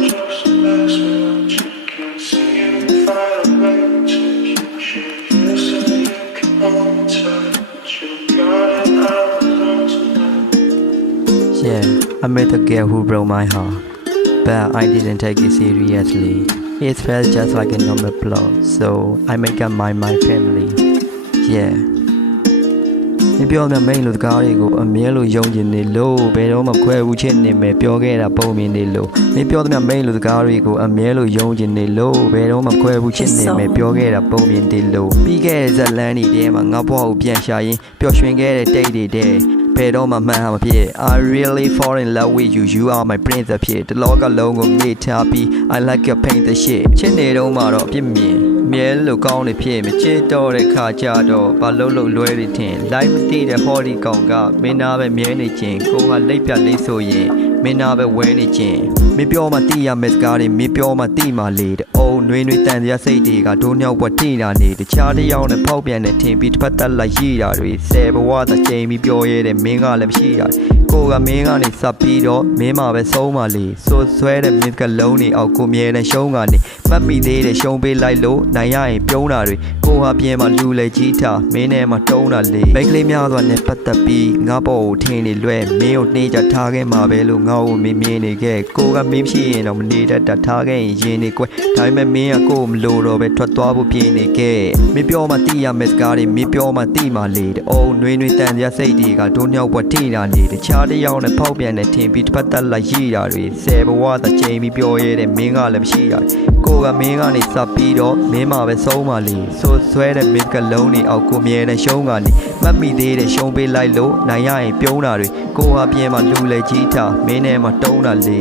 Yeah, I met a girl who broke my heart, but I didn't take it seriously. It felt just like a normal plot, so I make up my family. Yeah. 你ပြောတဲ့မိန်လူတကားတွေကိုအမြဲလို့ယုံကြည်နေလို့ဘယ်တော့မှခွဲဘူးချင်းနေမယ်ပြောခဲ့တာပုံမြင်နေလို့你ပြောတဲ့မိန်လူတကားတွေကိုအမြဲလို့ယုံကြည်နေလို့ဘယ်တော့မှခွဲဘူးချင်းနေမယ်ပြောခဲ့တာပုံမြင်နေလို့ပြီးခဲ့တဲ့ဇက်လန်းတွေထဲမှာငါဘွားကိုပြန်ရှာရင်ပျော်ရွှင်ခဲ့တဲ့တိတ်တွေတဲ့ဘယ်တော့မှမှန်မှာဖြစ် I really fall in love with you you are my prince ဖြစ်တလောကလုံးကိုမေ့ထားပြီး I like your paint the shit ချစ်နေတော့မှတော့အပြစ်မြင်မြဲလို့ကောင်းနေဖြစ်မချစ်တော့တဲ့ခါကြတော့ဘာလို့လွဲနေထင် life မသိတဲ့ဟောဒီကောင်ကမင်းသားပဲမြဲနေခြင်းကိုဟာလိပ်ပြလေးဆိုရင်မင်းသားပဲဝဲနေခြင်းမပြောမှတိရမယ့်စကားတွေမပြောမှတိမှလေတဲ့အုံနွေးနွေးတန်စရာစိတ်တွေကဒိုးညောက်ပွက်တိတာနေတခြားတစ်ယောက်နဲ့ဖောက်ပြန်နေထင်ပြီးတစ်ဖက်သက်လိုက်ရတာတွေဆယ်ဘဝသာချိန်ပြီးပြောရတဲ့မင်းကလည်းမရှိတာကိုကမင်းကနေစပ်ပြီးတော့မင်းမှာပဲဆုံးပါလေဆိုဆွဲတဲ့မင်းကလုံးနေအောင်ကိုမြဲတဲ့ရှုံးကနေမှတ်မိသေးတဲ့ရှုံးပေးလိုက်လို့နိုင်ရရင်ပြုံးတာတွေကိုဟာပြင်းမှာလူလေကြီးထားမင်းနဲ့မှတုံးတာလေမိတ်ကလေးများစွာနဲ့ပတ်သက်ပြီးငါပေါ်ကိုထင်းနေလွဲမင်းကိုနှေးချထားခဲ့မှာပဲလို့ငါ့ကိုမင်းမြင်နေခဲ့ကိုကမင်းဖြစ်ရင်တော့မနေတတ်တာထားခဲ့ရင်ရင်နေကွယ်ဒါပေမဲ့မင်းကကိုမလို့တော့ပဲထွက်သွားဖို့ပြင်းနေခဲ့မင်းပြောမှတိရမယ့်စကားတွေမင်းပြောမှတိမှလေတဲ့အုံနွေးနွေးတန်စရာစိတ်တွေကဒိုးညောက်ပွက်ထိတာနေတခြားတစ်ယောက်နဲ့ဖောက်ပြန်နေထင်ပြီးတစ်ဖက်သက်လိုက်ရတာတွေဆယ်ဘဝသာချိန်ပြီးပြောရတဲ့မင်းကလည်းမရှိတာကိုကမင်းကနေစပ်ပြီးတော့မင်းမှာပဲဆုံးပါလေဆိုဆွဲတဲ့မင်းကလုံးနေအောင်ကိုမြဲတဲ့ရှုံးကနေမှတ်မိသေးတဲ့ရှုံးပေးလိုက်လို့နိုင်ရရင်ပြုံးတာတွေကိုဟာပြင်းမှာလူလေကြီးထားမင်းနဲ့မှတုံးတာလေ